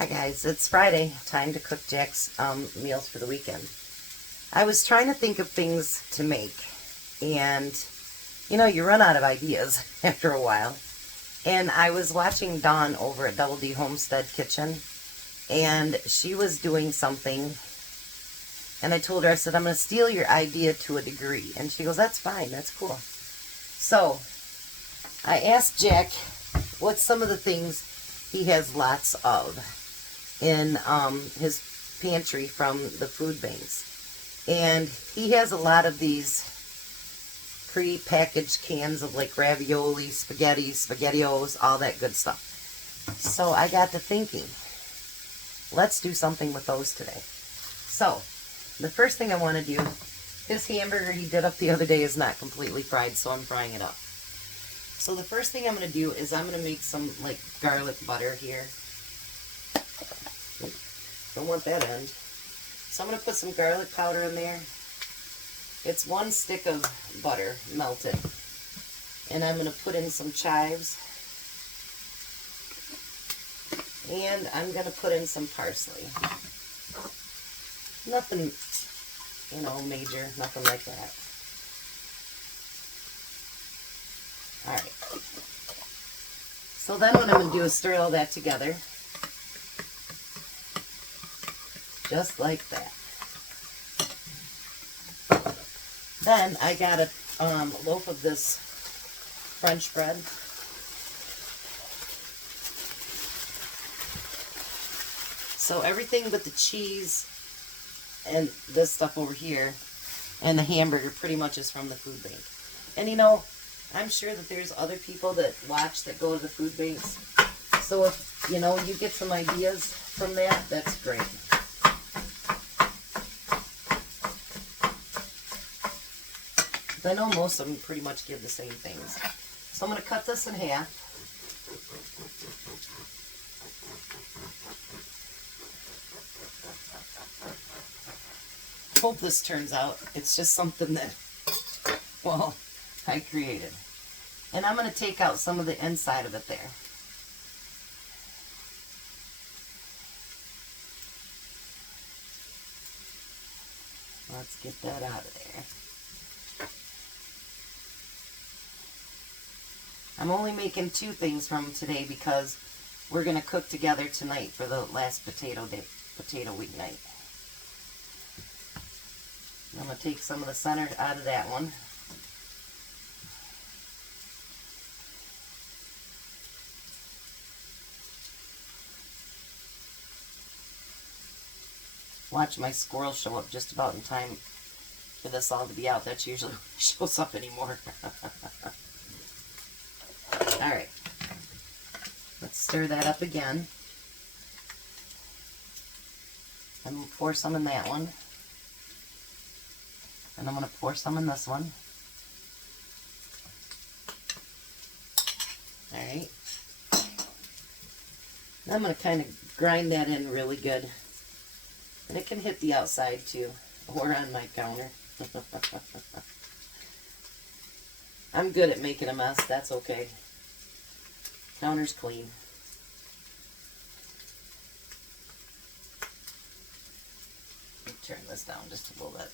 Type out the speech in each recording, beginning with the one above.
Hi guys, it's Friday. Time to cook Jack's meals for the weekend. I was trying to think of things to make, and you run out of ideas after a while. And I was watching Dawn over at Double D Homestead Kitchen, and she was doing something, and I told her, I said, I'm going to steal your idea to a degree. And she goes, that's fine, that's cool. So I asked Jack what's some of the things he has lots of in his pantry from the food banks. And he has a lot of these pre-packaged cans of like ravioli, spaghetti, SpaghettiOs, all that good stuff. So I got to thinking, let's do something with those today. So the first thing I want to do, his hamburger he did up the other day is not completely fried, so I'm frying it up. So the first thing I'm going to do is I'm going to make some like garlic butter here. Don't want that end. So I'm going to put some garlic powder in there. It's 1 stick of butter melted. And I'm going to put in some chives. And I'm going to put in some parsley. Nothing, major, nothing like that. Alright. So then what I'm going to do is stir all that together. Just like that. Then I got a loaf of this French bread. So everything but the cheese and this stuff over here and the hamburger pretty much is from the food bank. And I'm sure that there's other people that watch that go to the food banks. So if, you get some ideas from that, that's great. I know most of them pretty much give the same things. So I'm going to cut this in half. Hope this turns out. It's just something that, well, I created. And I'm going to take out some of the inside of it there. Let's get that out of there. I'm only making 2 things from today because we're going to cook together tonight for the last potato week night. I'm going to take some of the center out of that one. Watch my squirrel show up just about in time for this all to be out. That's usually when it shows up anymore. Alright, let's stir that up again. I'm going to pour some in that one. And I'm going to pour some in this one. Alright. Now I'm going to kind of grind that in really good. And it can hit the outside too, or on my counter. I'm good at making a mess, that's okay. Counter's clean. Turn this down just a little bit.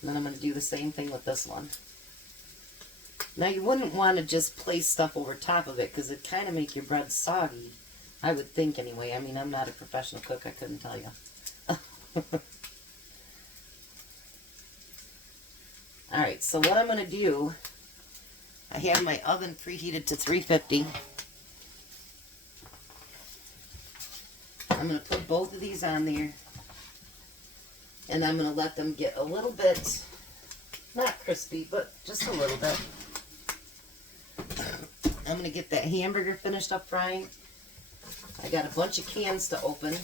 And then I'm going to do the same thing with this one. Now you wouldn't want to just place stuff over top of it because it kind of make your bread soggy. I would think anyway. I mean, I'm not a professional cook. I couldn't tell you. Alright, so what I'm going to do, I have my oven preheated to 350. I'm going to put both of these on there. And I'm going to let them get a little bit, not crispy, but just a little bit. I'm going to get that hamburger finished up frying. I got a bunch of cans to open.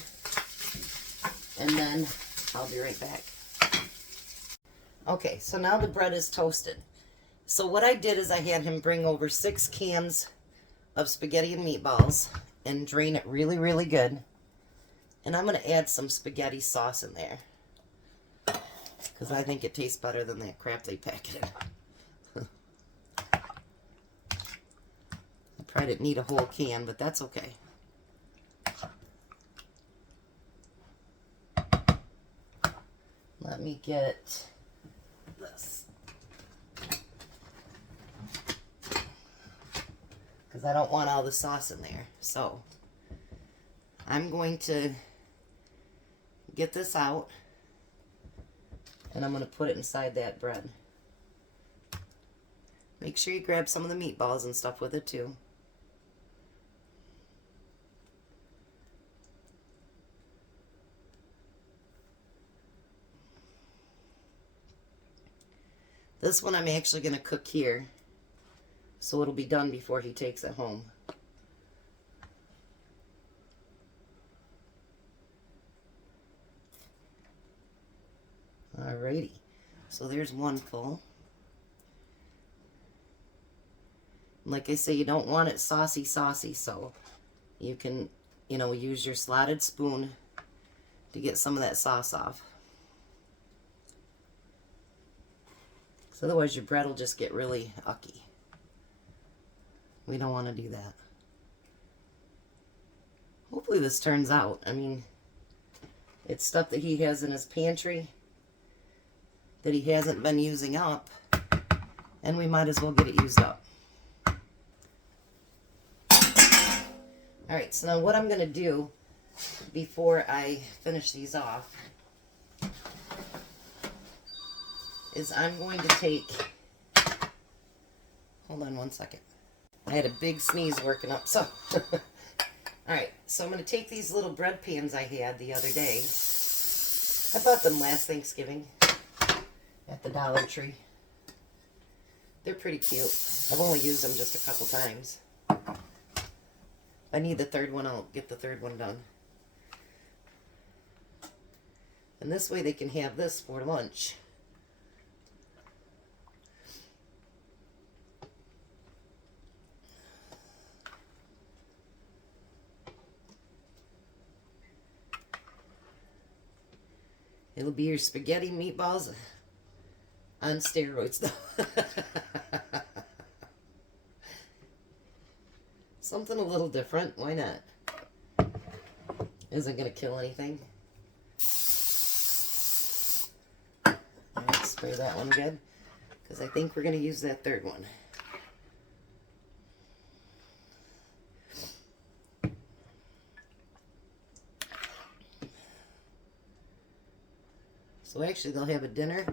And then I'll be right back. Okay, so now the bread is toasted. So what I did is I had him bring over 6 cans of spaghetti and meatballs and drain it really, really good. And I'm going to add some spaghetti sauce in there, because I think it tastes better than that crap they pack it in. I I didn't need a whole can, but that's okay. Let me get this, because I don't want all the sauce in there. So I'm going to get this out, and I'm going to put it inside that bread. Make sure you grab some of the meatballs and stuff with it too. This one I'm actually going to cook here, so it'll be done before he takes it home. Alrighty, so there's one full. Like I say, you don't want it saucy, so you can, use your slotted spoon to get some of that sauce off. So otherwise your bread will just get really ucky. We don't want to do that. Hopefully this turns out. I mean, it's stuff that he has in his pantry that he hasn't been using up, and we might as well get it used up. Alright, so now what I'm going to do before I finish these off is I'm going to take, hold on one second. I had a big sneeze working up, so. Alright, so I'm going to take these little bread pans I had the other day. I bought them last Thanksgiving at the Dollar Tree. They're pretty cute. I've only used them just a couple times. If I need the third one, I'll get the third one done. And this way they can have this for lunch. It'll be your spaghetti meatballs on steroids, though. Something a little different. Why not? Isn't going to kill anything. Alright, spray that one good, because I think we're going to use that third one. So actually they'll have a dinner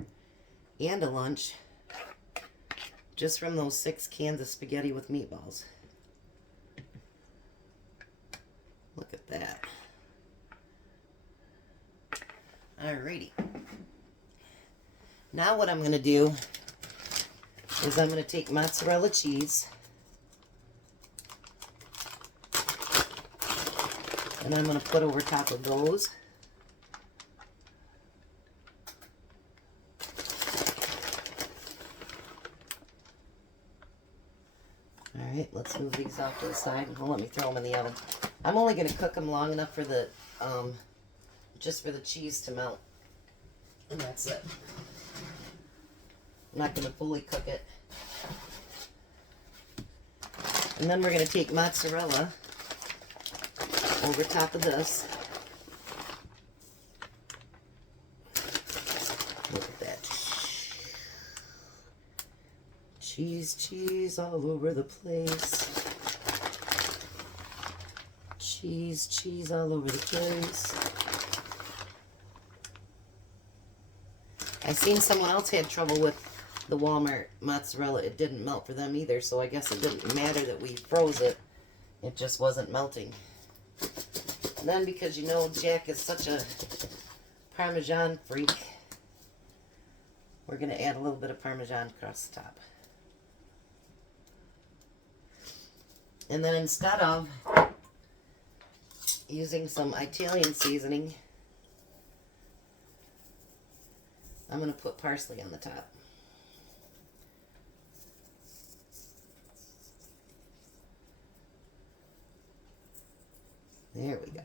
and a lunch just from those 6 cans of spaghetti with meatballs. Look at that. Alrighty. Now what I'm going to do is I'm going to take mozzarella cheese and I'm going to put over top of those. Alright, let's move these off to the side and let me throw them in the oven. I'm only going to cook them long enough for the, just for the cheese to melt. And that's it. I'm not going to fully cook it. And then we're going to take mozzarella over top of this. Look at that. Cheese all over the place. Cheese all over the place. I seen someone else had trouble with the Walmart mozzarella. It didn't melt for them either, so I guess it didn't matter that we froze it. It just wasn't melting. And then because you know Jack is such a Parmesan freak, we're going to add a little bit of Parmesan across the top. And then instead of using some Italian seasoning, I'm going to put parsley on the top. There we go.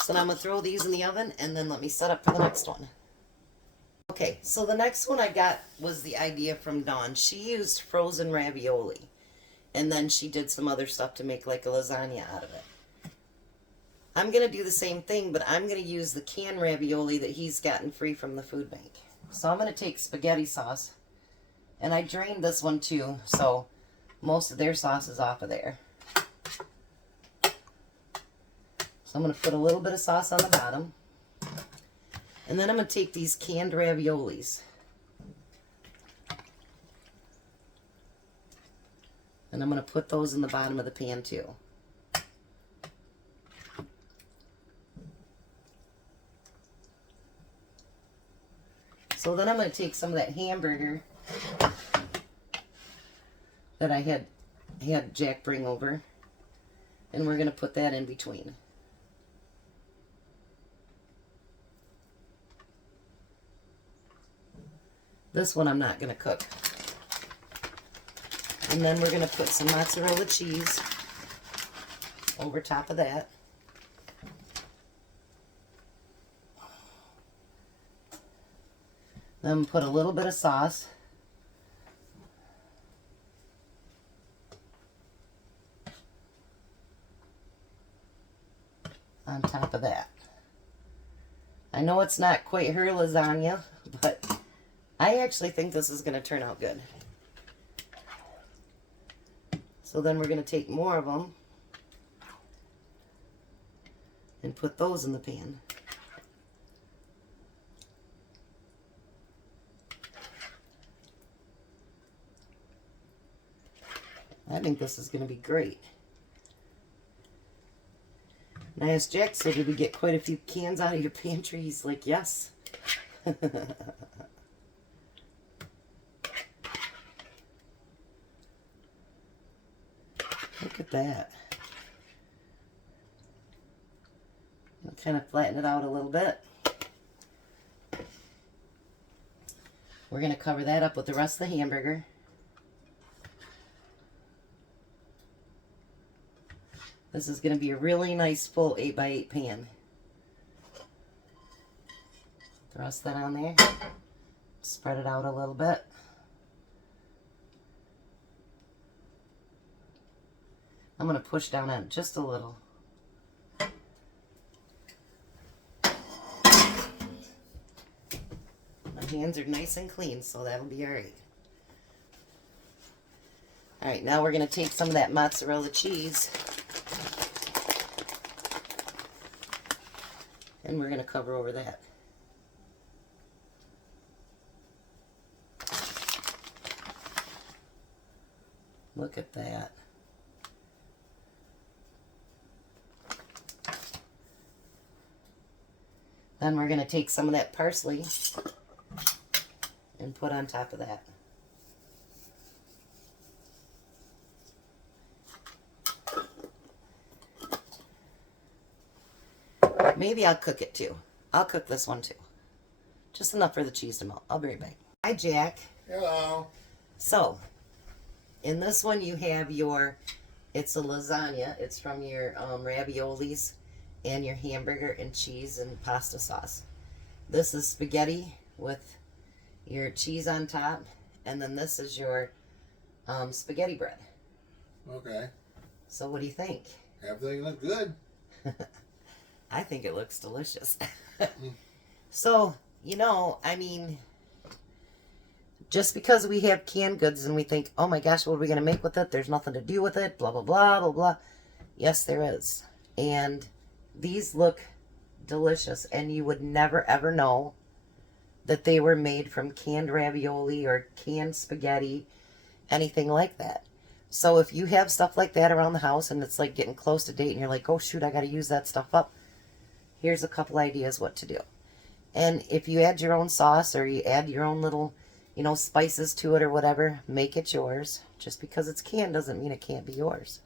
So now I'm going to throw these in the oven and then let me set up for the next one. Okay, so the next one I got was the idea from Dawn. She used frozen ravioli. And then she did some other stuff to make like a lasagna out of it. I'm going to do the same thing, but I'm going to use the canned ravioli that he's gotten free from the food bank. So I'm going to take spaghetti sauce. And I drained this one too, so most of their sauce is off of there. So I'm going to put a little bit of sauce on the bottom. And then I'm going to take these canned raviolis. And I'm going to put those in the bottom of the pan too. So then I'm going to take some of that hamburger that I had Jack bring over, and we're going to put that in between. This one I'm not going to cook. And then we're going to put some mozzarella cheese over top of that. Then put a little bit of sauce. On top of that. I know it's not quite her lasagna, but I actually think this is going to turn out good. So then we're going to take more of them and put those in the pan. I think this is going to be great. And I asked Jack, so did we get quite a few cans out of your pantry? He's like, yes. Look at that. I'll kind of flatten it out a little bit. We're going to cover that up with the rest of the hamburger. This is going to be a really nice full 8x8 pan. Thrust that on there. Spread it out a little bit. I'm going to push down on it just a little. My hands are nice and clean, so that'll be alright. Alright, now we're going to take some of that mozzarella cheese. And we're going to cover over that. Look at that. Then we're going to take some of that parsley and put on top of that. Maybe I'll cook it too. I'll cook this one too. Just enough for the cheese to melt. I'll be right back. Hi, Jack. Hello. So, in this one you have your, it's a lasagna. It's from your raviolis and your hamburger and cheese and pasta sauce. This is spaghetti with your cheese on top. And then this is your spaghetti bread. Okay. So what do you think? Everything looks good. I think it looks delicious. So, you know, I mean, just because we have canned goods and we think, oh my gosh, what are we going to make with it? There's nothing to do with it, blah, blah, blah, blah, blah. Yes, there is. And these look delicious, and you would never, ever know that they were made from canned ravioli or canned spaghetti, anything like that. So if you have stuff like that around the house and it's like getting close to date and you're like, oh shoot, I got to use that stuff up, here's a couple ideas what to do. And if you add your own sauce or you add your own little, you know, spices to it or whatever, make it yours. Just because it's canned doesn't mean it can't be yours.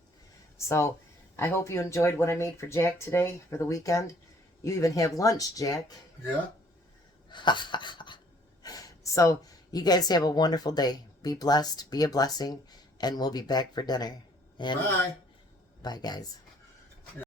So I hope you enjoyed what I made for Jack today for the weekend. You even have lunch, Jack. Yeah. So you guys have a wonderful day. Be blessed, be a blessing, and we'll be back for dinner. And Bye. bye, guys.